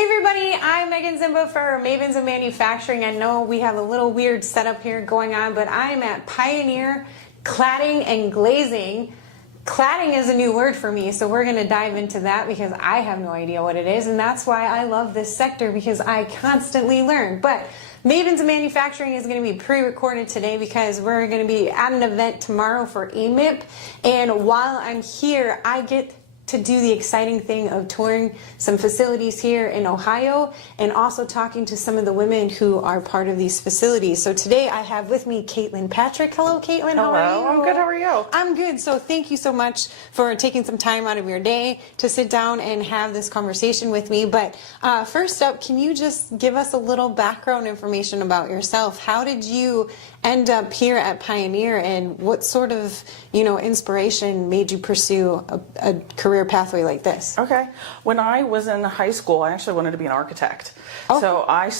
Hey everybody, I'm Megan Zimba for Mavens of Manufacturing. I know we have a little weird setup here going on, but I'm at Pioneer Cladding and Glazing. Cladding is a new word for me, so we're going to dive into that because I have no idea what it is, and that's why I love this sector, because I constantly learn. But Mavens of Manufacturing is going to be pre-recorded today because we're going to be at an event tomorrow for AMIP, and while I'm here, I get to do the exciting thing of touring some facilities here in Ohio and also talking to some of the women who are part of these facilities. So today I have with me Caitlin Patrick. Hello, Caitlin. How are you? I'm good. How are you? I'm good. So thank you so much for taking some time out of your day to sit down and have this conversation with me. But first up, can you just give us a little background information about yourself? How did you end up here at Pioneer, and what sort of, inspiration made you pursue a career pathway like this? Okay. When I was in high school, I actually wanted to be an architect. Oh. So I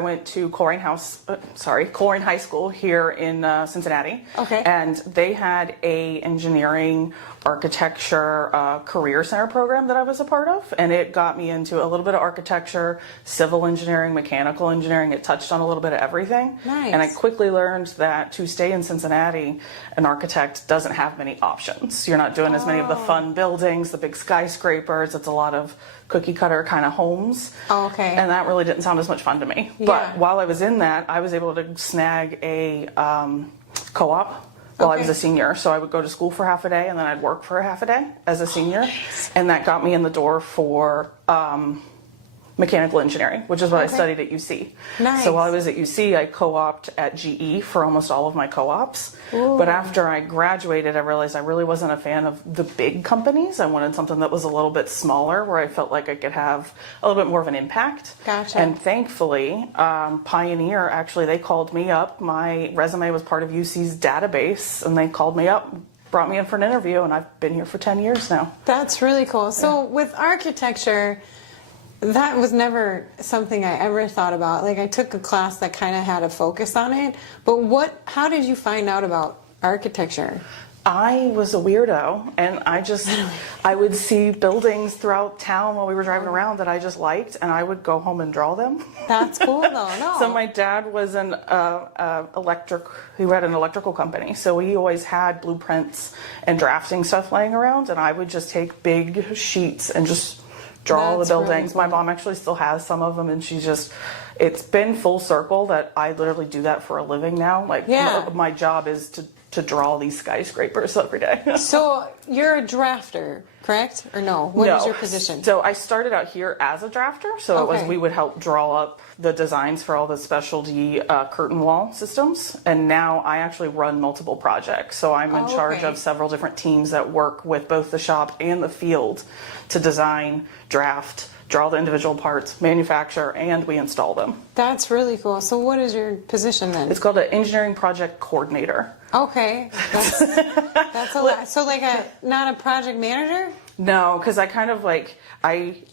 went to Colerain High School here in Cincinnati. Okay. And they had a engineering architecture career center program that I was a part of, and it got me into a little bit of architecture, civil engineering, mechanical engineering. It touched on a little bit of everything. Nice. And I quickly learned that to stay in Cincinnati, an architect doesn't have many options. You're not doing as many of the fun buildings, the big skyscrapers. It's a lot of cookie cutter kind of homes. Oh, okay. And that really didn't sound as much fun to me. Yeah. But while I was in that, I was able to snag a co-op while I was a senior. So I would go to school for half a day and then I'd work for half a day as a senior. Nice. And that got me in the door for mechanical engineering, which is what I studied at UC. Nice. So while I was at UC, I co-opted at GE for almost all of my co-ops. Ooh. But after I graduated, I realized I really wasn't a fan of the big companies. I wanted something that was a little bit smaller, where I felt like I could have a little bit more of an impact. Gotcha. And thankfully, Pioneer, actually, they called me up. My resume was part of UC's database, and they called me up, brought me in for an interview, and I've been here for 10 years now. That's really cool. So with architecture, that was never something I ever thought about. Like, I took a class that kind of had a focus on it, but how did you find out about architecture? I was a weirdo, and I would see buildings throughout town while we were driving around that I just liked, and I would go home and draw them. That's cool, though. No. So my dad was he had an electrical company, so we always had blueprints and drafting stuff laying around, and I would just take big sheets and just draw all the buildings. Really, my mom actually still has some of them, and it's been full circle that I literally do that for a living now. Like, my job is to draw these skyscrapers every day. So you're a drafter, correct? Or no? What is your position? So I started out here as a drafter. So we would help draw up the designs for all the specialty curtain wall systems. And now I actually run multiple projects. So I'm in charge of several different teams that work with both the shop and the field to design, draft, draw the individual parts, manufacture, and we install them. That's really cool. So what is your position then? It's called an engineering project coordinator. Okay, that's a lot. So not a project manager? No, because I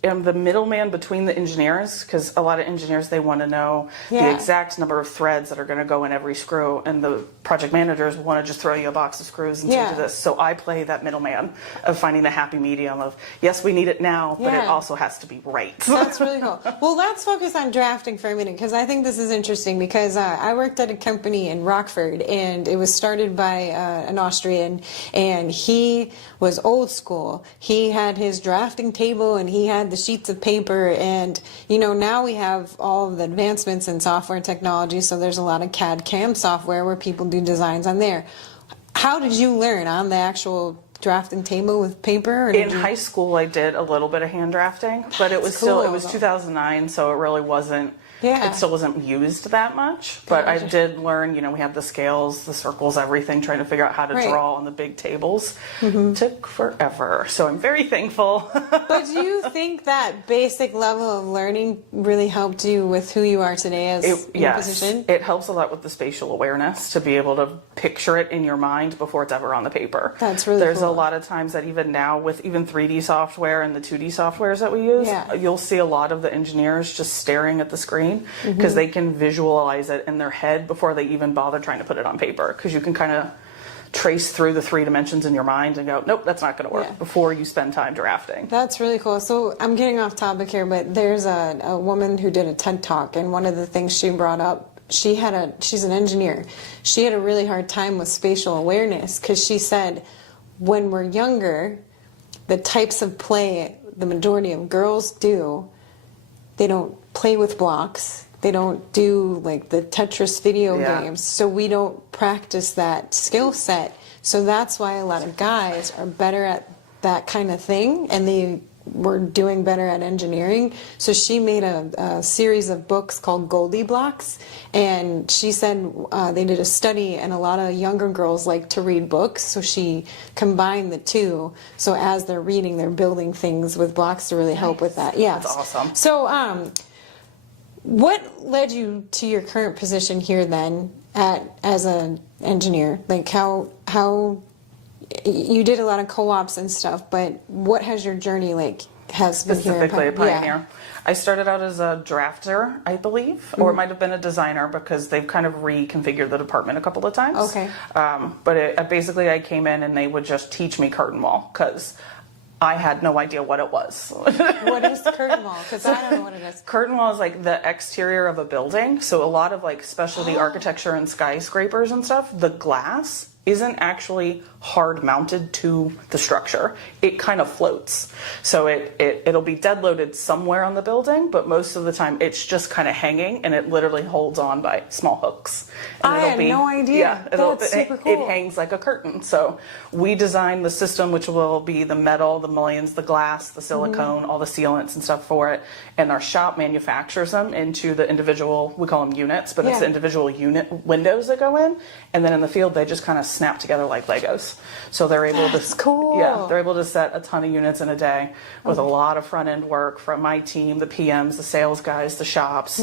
am the middleman between the engineers, because a lot of engineers, they want to know the exact number of threads that are going to go in every screw, and the project managers want to just throw you a box of screws and do this. So I play that middleman of finding the happy medium of, yes, we need it now, but it also has to be right. That's really cool. Well, let's focus on drafting for a minute, because I think this is interesting, because I worked at a company in Rockford, and it was started by an Austrian, and he was old school. He had his drafting table and he had the sheets of paper, and now we have all of the advancements in software technology, so there's a lot of CAD CAM software where people do designs on there. How did you learn on the actual drafting table with paper? In high school I did a little bit of hand drafting, but it was 2009, so it really wasn't it still wasn't used that much, but I did learn, we have the scales, the circles, everything, trying to figure out how to draw on the big tables. Took forever, so I'm very thankful. But do you think that basic level of learning really helped you with who you are today as your position? It helps a lot with the spatial awareness, to be able to picture it in your mind before it's ever on the paper. That's really There's cool. a lot of times that even now, with even 3D software and the 2D softwares that we use, you'll see a lot of the engineers just staring at the screen, because they can visualize it in their head before they even bother trying to put it on paper, because you can kind of trace through the 3 dimensions in your mind and go, nope, that's not going to work, before you spend time drafting. That's really cool. So I'm getting off topic here, but there's a woman who did a TED Talk, and one of the things she brought up, she's an engineer. She had a really hard time with spatial awareness because she said when we're younger, the types of play the majority of girls do, they don't play with blocks. They don't do like the Tetris video games. So we don't practice that skill set. So that's why a lot of guys are better at that kind of thing, and they were doing better at engineering. So she made a series of books called Goldie Blocks, and she said they did a study, and a lot of younger girls like to read books, so she combined the two. So as they're reading, they're building things with blocks to really help with that. Yes. That's awesome. So what led you to your current position here then as an engineer? Like how you did a lot of co-ops and stuff, but what has your journey has been here? Specifically a Pioneer. I started out as a drafter, I believe, or it might have been a designer, because they've kind of reconfigured the department a couple of times. Okay. But basically I came in and they would just teach me curtain wall, because I had no idea what it was. What is curtain wall? Because I don't know what it is. Curtain wall is like the exterior of a building. So a lot of like specialty architecture and skyscrapers and stuff, the glass isn't actually hard mounted to the structure. It kind of floats. So it'll be dead loaded somewhere on the building, but most of the time it's just kind of hanging, and it literally holds on by small hooks. And I had no idea. Yeah, That's super cool. It hangs like a curtain. So we designed the system, which will be the metal, the mullions, the glass, the silicone, all the sealants and stuff for it. And our shop manufactures them into the individual, we call them units, but it's the individual unit windows that go in. And then in the field, they just kind of snap together like Legos. So they're able That's cool. Yeah, they're able to set a ton of units in a day with a lot of front end work from my team, the PMs, the sales guys, the shops.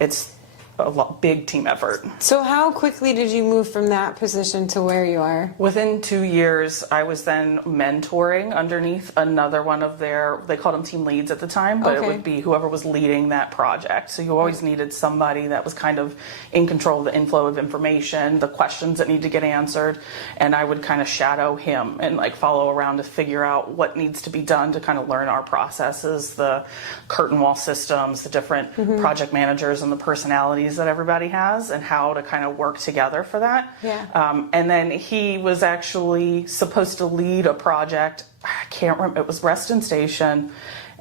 It's a big team effort. So how quickly did you move from that position to where you are? Within 2 years, I was then mentoring underneath another one of they called them team leads at the time, but it would be whoever was leading that project. So you always needed somebody that was kind of in control of the inflow of information, the questions that need to get answered, and I would kind of shadow him and like follow around to figure out what needs to be done to kind of learn our processes, the curtain wall systems, the different project managers and the personalities that everybody has, and how to kind of work together for that. And then he was actually supposed to lead a project. I can't remember. It was Reston Station.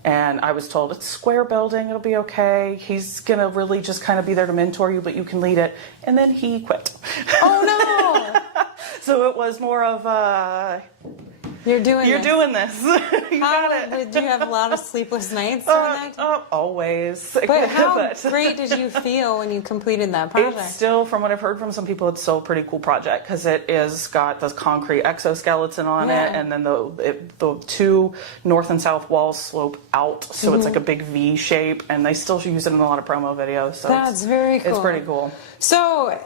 And I was told, it's a square building, it'll be okay. He's going to really just kind of be there to mentor you, but you can lead it. And then he quit. Oh, no. So it was more of You're doing this. You got it. Do you have a lot of sleepless nights doing that? Always. But how great did you feel when you completed that project? It's still, from what I've heard from some people, it's still a pretty cool project, because it is got this concrete exoskeleton on it, and then the two north and south walls slope out, so it's like a big V shape, and they still use it in a lot of promo videos. So that's very cool. It's pretty cool. So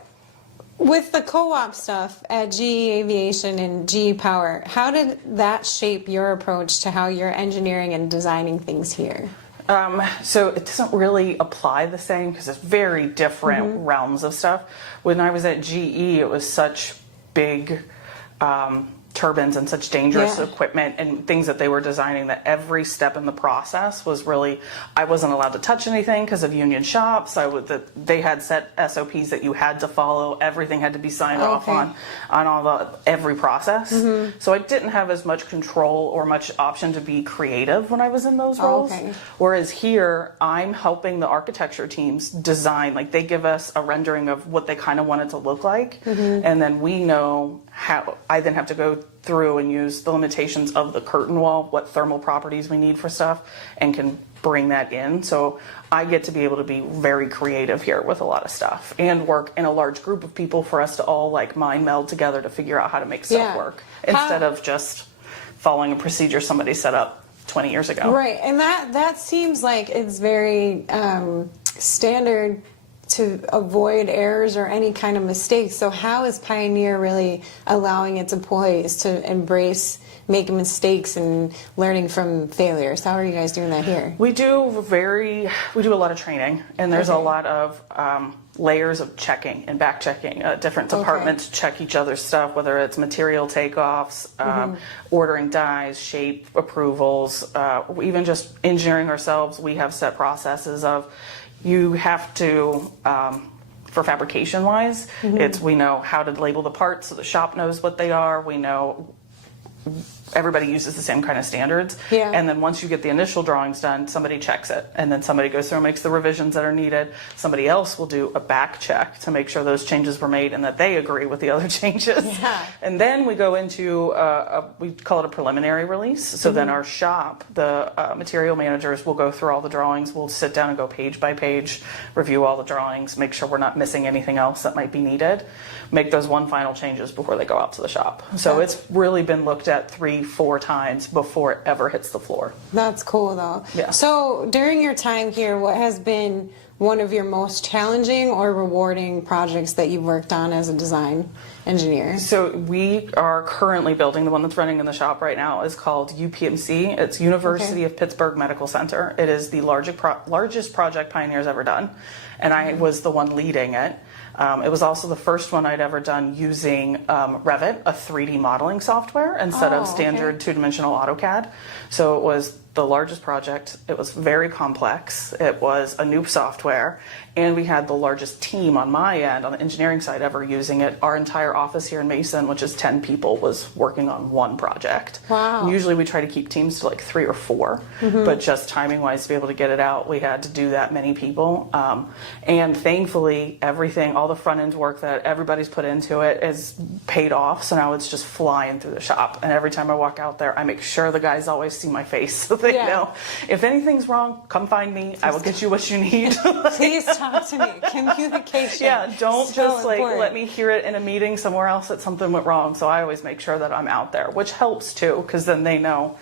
with the co-op stuff at GE Aviation and GE Power, how did that shape your approach to how you're engineering and designing things here? So it doesn't really apply the same, because it's very different realms of stuff. When I was at GE, it was such big turbines and such dangerous equipment and things that they were designing, that every step in the process was really, I wasn't allowed to touch anything because of union shops. They had set SOPs that you had to follow. Everything had to be signed off on every process. So I didn't have as much control or much option to be creative when I was in those roles. Whereas here, I'm helping the architecture teams design. Like, they give us a rendering of what they kind of want it to look like, and then we know how. I then have to go through and use the limitations of the curtain wall, what thermal properties we need for stuff, and can bring that in. So I get to be able to be very creative here with a lot of stuff, and work in a large group of people for us to all like mind meld together to figure out how to make stuff work, instead of just following a procedure somebody set up 20 years ago. Right, and that seems like it's very standard to avoid errors or any kind of mistakes. So how is Pioneer really allowing its employees to embrace making mistakes and learning from failures? How are you guys doing that here? We do a lot of training, and there's a lot of layers of checking and back checking. Different departments check each other's stuff, whether it's material takeoffs, ordering dies, shape approvals, even just engineering ourselves. We have set processes of you have to. For fabrication wise, we know how to label the parts so the shop knows what they are. We know everybody uses the same kind of standards. Yeah. And then once you get the initial drawings done, somebody checks it. And then somebody goes through and makes the revisions that are needed. Somebody else will do a back check to make sure those changes were made and that they agree with the other changes. Yeah. And then we go into, we call it a preliminary release. So then our shop, the material managers will go through all the drawings. We'll sit down and go page by page, review all the drawings, make sure we're not missing anything else that might be needed, make those one final changes before they go out to the shop. So it's really been looked at 3-4 times before it ever hits the floor. That's cool though. Yeah. So during your time here, what has been one of your most challenging or rewarding projects that you've worked on as a design engineer? So we are currently building, the one that's running in the shop right now is called UPMC. It's University of Pittsburgh Medical Center. It is the largest project Pioneer's ever done, and I was the one leading it. It was also the first one I'd ever done using Revit, a 3D modeling software, instead of standard two-dimensional AutoCAD. So it was the largest project. It was very complex. It was a new software, and we had the largest team on my end, on the engineering side, ever using it. Our entire office here in Mason, which is 10 people, was working on one project. Wow. Usually we try to keep teams to like 3 or 4, but just timing-wise to be able to get it out, we had to do that many people. And thankfully, everything, all the front-end work that everybody's put into it is paid off, so now it's just flying through the shop. And every time I walk out there, I make sure the guys always see my face so they know, if anything's wrong, come find me. I will get you what you need. Please talk to me. Communication. Yeah, don't so just like important. let me hear it in a meeting somewhere else that something went wrong. So I always make sure that I'm out there, which helps too, because then they know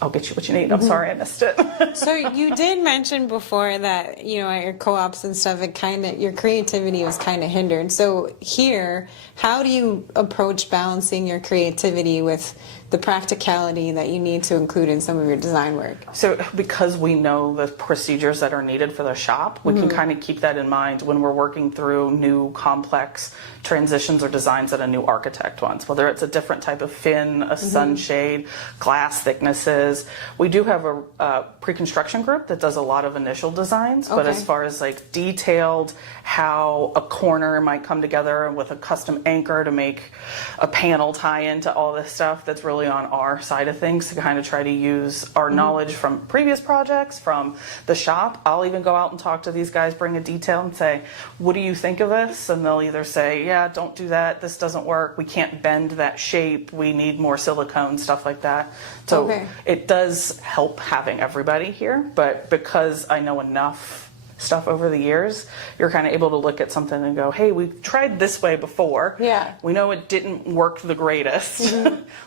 I'll get you what you need. I'm sorry I missed it. So you did mention before that, you know, at your co-ops and stuff, it kind of, your creativity was kind of hindered. So here, how do you approach balancing your creativity with the practicality that you need to include in some of your design work? So because we know the procedures that are needed for the shop, we can kind of keep that in mind when we're working through new complex transitions or designs that a new architect wants, whether it's a different type of fin, a sunshade, glass thicknesses. We do have a pre-construction group that does a lot of initial designs, but as far as like detailed how a corner might come together with a custom anchor to make a panel tie into all this stuff, that's really on our side of things to kind of try to use our knowledge from previous projects, from the shop. I'll even go out and talk to these guys, bring a detail and say, what do you think of this? And they'll either say, yeah, don't do that, this doesn't work, we can't bend that shape, we need more silicone, stuff like that. So it does help having everybody here, but because I know enough stuff over the years, you're kind of able to look at something and go, hey, we tried this way before. Yeah. We know it didn't work the greatest.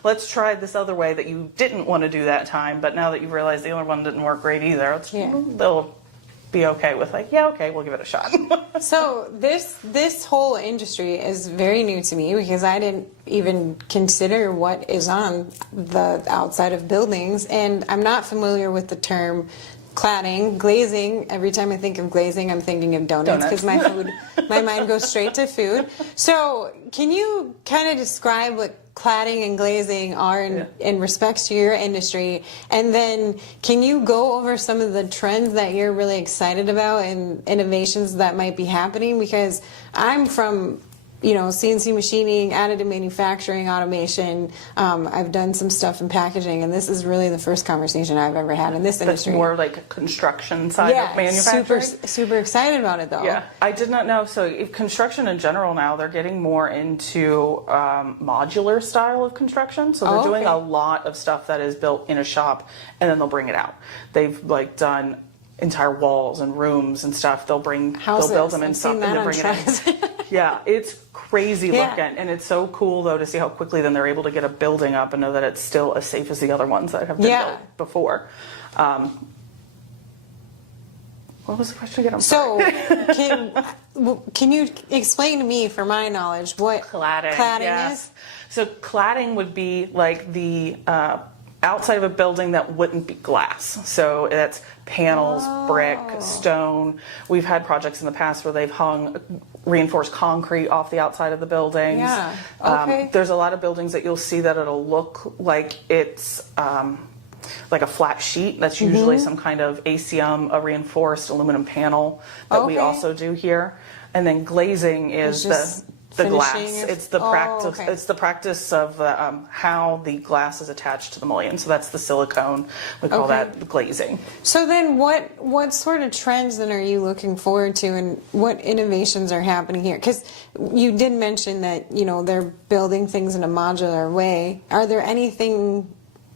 Let's try this other way that you didn't want to do that time, but now that you've realized the other one didn't work great either, they'll be okay with like, yeah, okay, we'll give it a shot. So this whole industry is very new to me because I didn't even consider what is on the outside of buildings, and I'm not familiar with the term cladding, glazing. Every time I think of glazing, I'm thinking of donuts because my mind goes straight to food. So can you kind of describe what cladding and glazing are in respects to your industry, and then can you go over some of the trends that you're really excited about and innovations that might be happening? Because I'm from, you know, CNC machining, additive manufacturing, automation. I've done some stuff in packaging, and this is really the first conversation I've ever had in this industry. That's more like a construction side of manufacturing. Super excited about it though. Yeah, I did not know. So construction in general now, they're getting more into modular style of construction. So they're doing a lot of stuff that is built in a shop, and then they'll bring it out. They've like done entire walls and rooms and stuff. They'll build them in stuff and then bring it in. Yeah, it's crazy looking, and it's so cool though to see how quickly then they're able to get a building up and know that it's still as safe as the other ones that have been built before. What was the question again? I'm So, sorry. can you explain to me, for my knowledge, what cladding is? So cladding would be like the outside of a building that wouldn't be glass. So that's panels, brick, stone. We've had projects in the past where they've hung reinforced concrete off the outside of the buildings. Yeah. Okay. There's a lot of buildings that you'll see that it'll look like it's like a flat sheet. That's usually some kind of ACM, a reinforced aluminum panel that we also do here. And then glazing is the glass. It's the practice. Okay. It's the practice of how the glass is attached to the mullion. So that's the silicone. We call that glazing. So then, what sort of trends then are you looking forward to, and what innovations are happening here? Because you did mention that they're building things in a modular way. Are there anything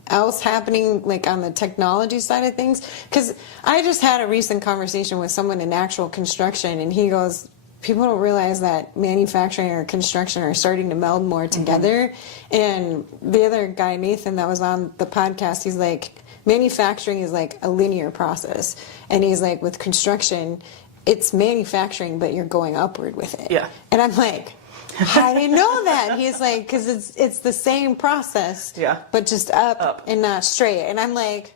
else happening like on the technology side of things? Because I just had a recent conversation with someone in actual construction, and he goes, people don't realize that manufacturing or construction are starting to meld more together. And the other guy, Nathan, that was on the podcast, he's like, manufacturing is like a linear process. And he's like, with construction, it's manufacturing, but you're going upward with it. Yeah. And I'm like, I didn't know that. He's like, because it's the same process, but just up and not straight. And I'm like,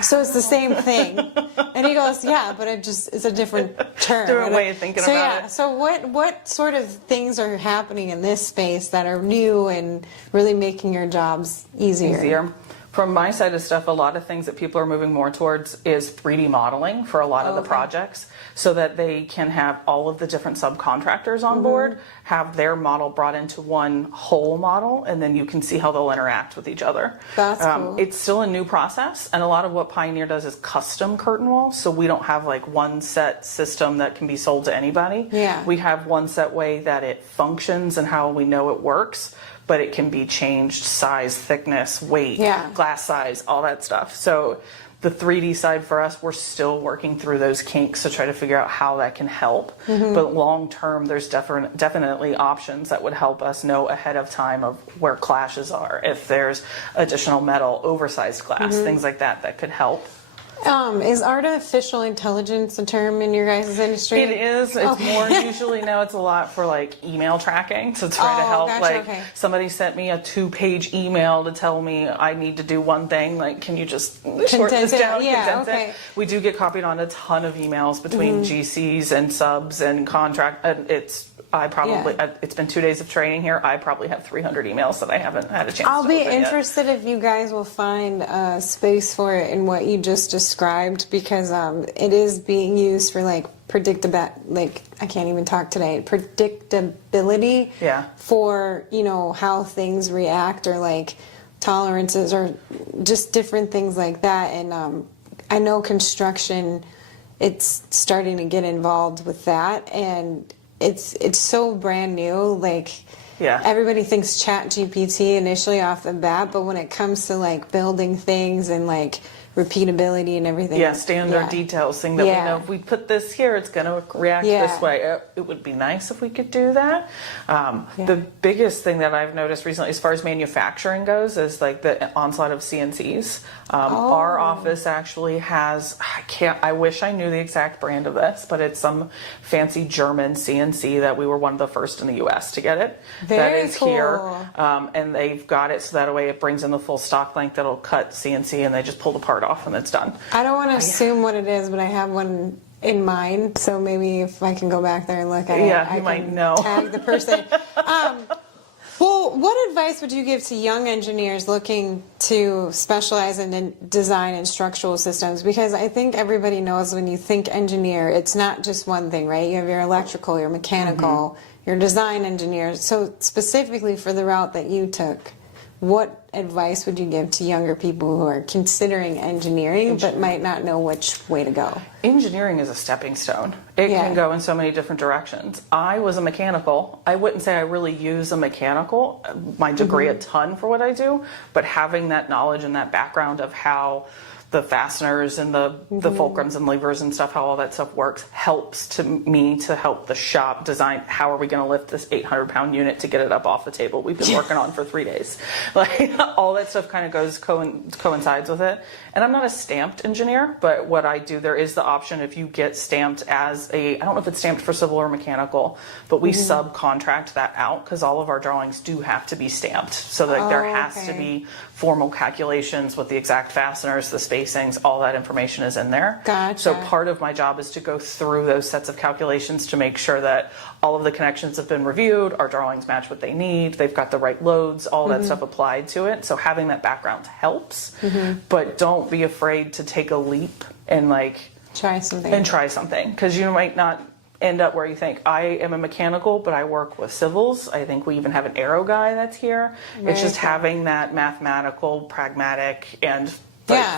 so it's the same thing. And he goes, yeah, but it's a different term. Different way of thinking about it. So what sort of things are happening in this space that are new and really making your jobs easier? From my side of stuff, a lot of things that people are moving more towards is 3D modeling for a lot of the projects, so that they can have all of the different subcontractors on board, have their model brought into one whole model, and then you can see how they'll interact with each other. That's cool. It's still a new process, and a lot of what Pioneer does is custom curtain walls, so we don't have like one set system that can be sold to anybody. Yeah. We have one set way that it functions and how we know it works, but it can be changed size, thickness, weight, glass size, all that stuff. So the 3D side for us, we're still working through those kinks to try to figure out how that can help. But long term, there's definitely options that would help us know ahead of time of where clashes are. If there's additional metal, oversized glass, things like that that could help. Is artificial intelligence a term in your guys' industry? It is. It's more usually now. It's a lot for like email tracking to try to help. Somebody sent me a 2-page email to tell me I need to do one thing. Like, can you just shorten this down? Condense it. We do get copied on a ton of emails between GCs and subs and contract. It's been 2 days of training here. I probably have 300 emails that I haven't had a chance to I'll be open interested if you guys will find a space for it in what you just described, because it is being used for like I can't even talk today. Predictability for, how things react, or like tolerances, or just different things like that. And I know construction, it's starting to get involved with that, and it's so brand new. Like, everybody thinks ChatGPT initially off the bat, but when it comes to like building things and like repeatability and everything. Standard details, thing that we know if we put this here, it's going to react this way. It would be nice if we could do that. The biggest thing that I've noticed recently as far as manufacturing goes is like the onslaught of CNCs. Our office actually has, I wish I knew the exact brand of this, but it's some fancy German CNC that we were one of the first in the US to get it. That is here. And they've got it so that way it brings in the full stock length that'll cut CNC, and they just pull the part off and it's done. I don't want to assume what it is, but I have one in mind, so maybe if I can go back there and look at it, I might know. Tag the person. Well, what advice would you give to young engineers looking to specialize in design and structural systems? Because I think everybody knows when you think engineer, it's not just one thing, right? You have your electrical, your mechanical, your design engineer. So specifically for the route that you took, what advice would you give to younger people who are considering engineering but might not know which way to go? Engineering is a stepping stone. It can go in so many different directions. I was a mechanical. I wouldn't say I really use a mechanical, my degree a ton for what I do, but having that knowledge and that background of how the fasteners and the fulcrums and levers and stuff, how all that stuff works, helps to me to help the shop design how are we going to lift this 800-pound unit to get it up off the table we've been working on for 3 days. Like all that stuff kind of coincides with it. And I'm not a stamped engineer, but what I do, there is the option if you get stamped as I don't know if it's stamped for civil or mechanical, but we subcontract that out because all of our drawings do have to be stamped. So that there has to be formal calculations with the exact fasteners, the spacings, all that information is in there. Gotcha. So part of my job is to go through those sets of calculations to make sure that all of the connections have been reviewed, our drawings match what they need, they've got the right loads, all that stuff applied to it. So having that background helps, but don't be afraid to take a leap and try something. Because you might not end up where you think. I am a mechanical, but I work with civils. I think we even have an aero guy that's here. It's just having that mathematical, pragmatic, and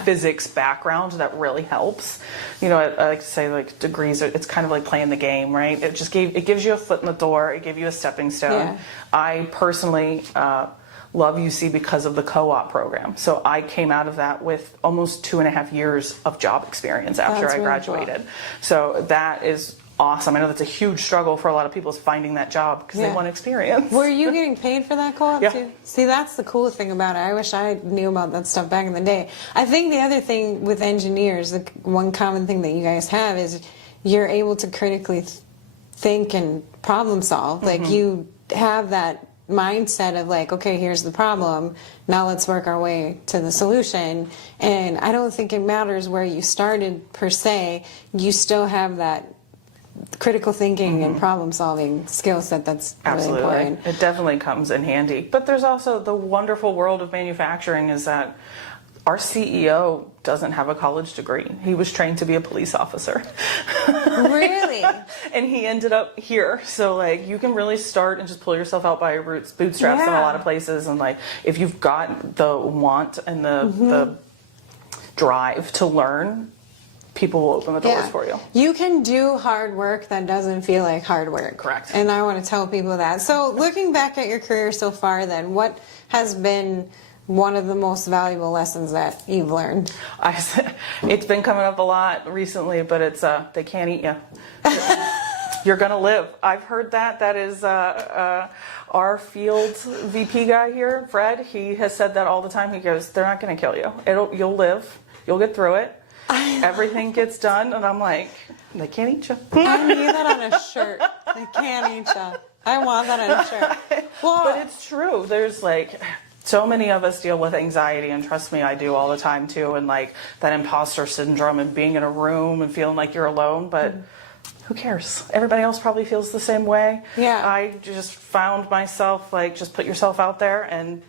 physics background that really helps. I like to say degrees it's kind of like playing the game, right? It gives you a foot in the door. It gives you a stepping stone. I personally love UC because of the co-op program. So I came out of that with almost 2.5 years of job experience after I graduated. Cool. So that is awesome. I know that's a huge struggle for a lot of people is finding that job because they want experience. Were you getting paid for that co-op too? See, that's the cool thing about it. I wish I knew about that stuff back in the day. I think the other thing with engineers, the one common thing that you guys have is you're able to critically think and problem solve. Like you have that mindset of okay, here's the problem, now let's work our way to the solution. And I don't think it matters where you started per se, you still have that critical thinking and problem solving skill set that's really important. It definitely comes in handy. But there's also the wonderful world of manufacturing is that our CEO doesn't have a college degree. He was trained to be a police officer. Really? And he ended up here. So you can really start and just pull yourself out by your bootstraps in a lot of places. And if you've got the want and the drive to learn, people will open the doors for you. You can do hard work that doesn't feel like hard work. Correct. And I want to tell people that. So looking back at your career so far then, what has been one of the most valuable lessons that you've learned? It's been coming up a lot recently, but it's they can't eat you. You're going to live. I've heard that. That is our field VP guy here, Fred. He has said that all the time. He goes, they're not going to kill you. You'll live. You'll get through it. Everything gets done, and I'm like, they can't eat you. I need that on a shirt. They can't eat you. I want that on a shirt. Well, but it's true. There's so many of us deal with anxiety, and trust me, I do all the time too, and that imposter syndrome and being in a room and feeling like you're alone, but who cares? Everybody else probably feels the same way. Yeah. I just found myself just put yourself out there and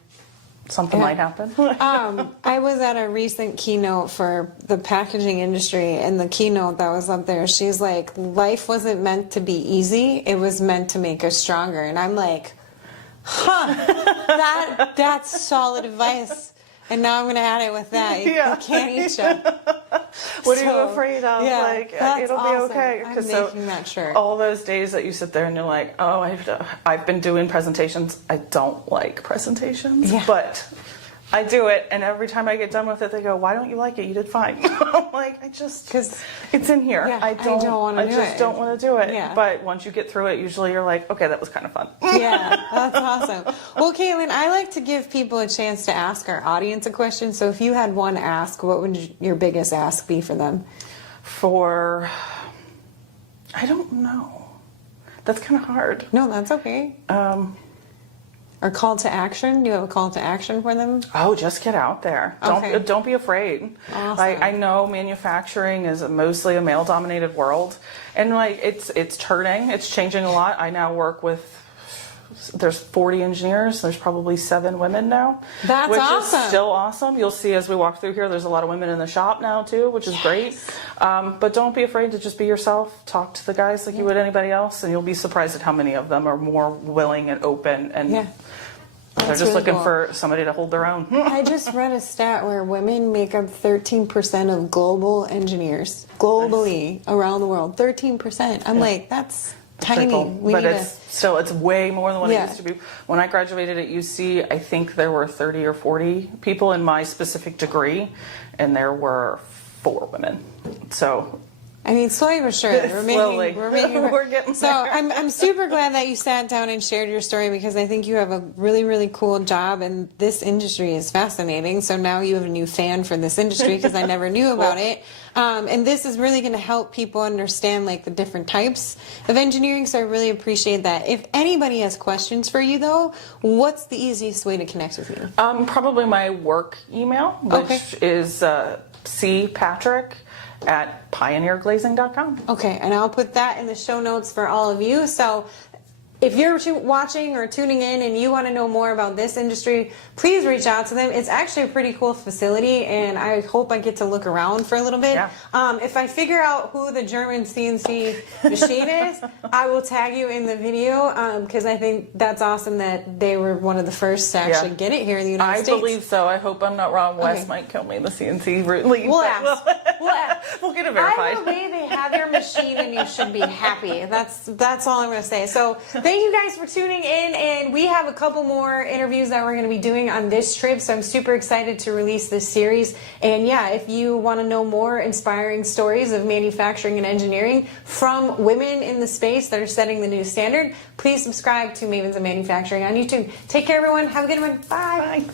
something might happen. I was at a recent keynote for the packaging industry, and the keynote that was up there, she's like, life wasn't meant to be easy, it was meant to make us stronger. And I'm like, that's solid advice. And now I'm going to add it with that. You can't eat you. What are you afraid of? It'll be okay. I'm making that shirt. All those days that you sit there and you're like, oh, I've been doing presentations. I don't like presentations, but I do it. And every time I get done with it, they go, why don't you like it? You did fine. I'm like, because it's in here. I just don't want to do it. Yeah. But once you get through it, usually you're like, okay, that was kind of fun. Yeah, that's awesome. Well, Caitlin, I like to give people a chance to ask our audience a question. So if you had one ask, what would your biggest ask be for them? I don't know. That's kind of hard. No, that's okay. Or call to action? Do you have a call to action for them? Oh, just get out there. Don't be afraid. Awesome. I know manufacturing is mostly a male-dominated world, and it's turning. It's changing a lot. I now work with. There's 40 engineers. There's probably 7 women now. That's which awesome. is still awesome. You'll see as we walk through here. There's a lot of women in the shop now too, which is great. But don't be afraid to just be yourself. Talk to the guys like you would anybody else, and you'll be surprised at how many of them are more willing and open and. They're just looking for somebody to hold their own. I just read a stat where women make up 13% of global engineers, globally, around the world. 13%. I'm like, that's tiny. Cool. But it's way more than what it used to be. When I graduated at UC, I think there were 30 or 40 people in my specific degree, and there were 4 women. So I mean, slowly but surely, we're getting so there. I'm super glad that you sat down and shared your story, because I think you have a really, really cool job, and this industry is fascinating. So now you have a new fan for this industry, because I never knew about it. And this is really going to help people understand like the different types of engineering. So I really appreciate that. If anybody has questions for you though, what's the easiest way to connect with you? Probably my work email, which is cpatrick@pioneerglazing.com. Okay, and I'll put that in the show notes for all of you. So if you're watching or tuning in and you want to know more about this industry, please reach out to them. It's actually a pretty cool facility, and I hope I get to look around for a little bit. Yeah. If I figure out who the German CNC machine is, I will tag you in the video, because I think that's awesome that they were one of the first to actually get it here in the United States. I believe so. I hope I'm not wrong. Wes might kill me, the CNC lead. We'll ask. We'll get it verified. Either way, they have their machine, and you should be happy. That's all I'm going to say. So thank you guys for tuning in, and we have a couple more interviews that we're going to be doing on this trip, so I'm super excited to release this series. And yeah, if you want to know more inspiring stories of manufacturing and engineering from women in the space that are setting the new standard, please subscribe to Mavens of Manufacturing on YouTube. Take care, everyone. Have a good one. Bye. Bye.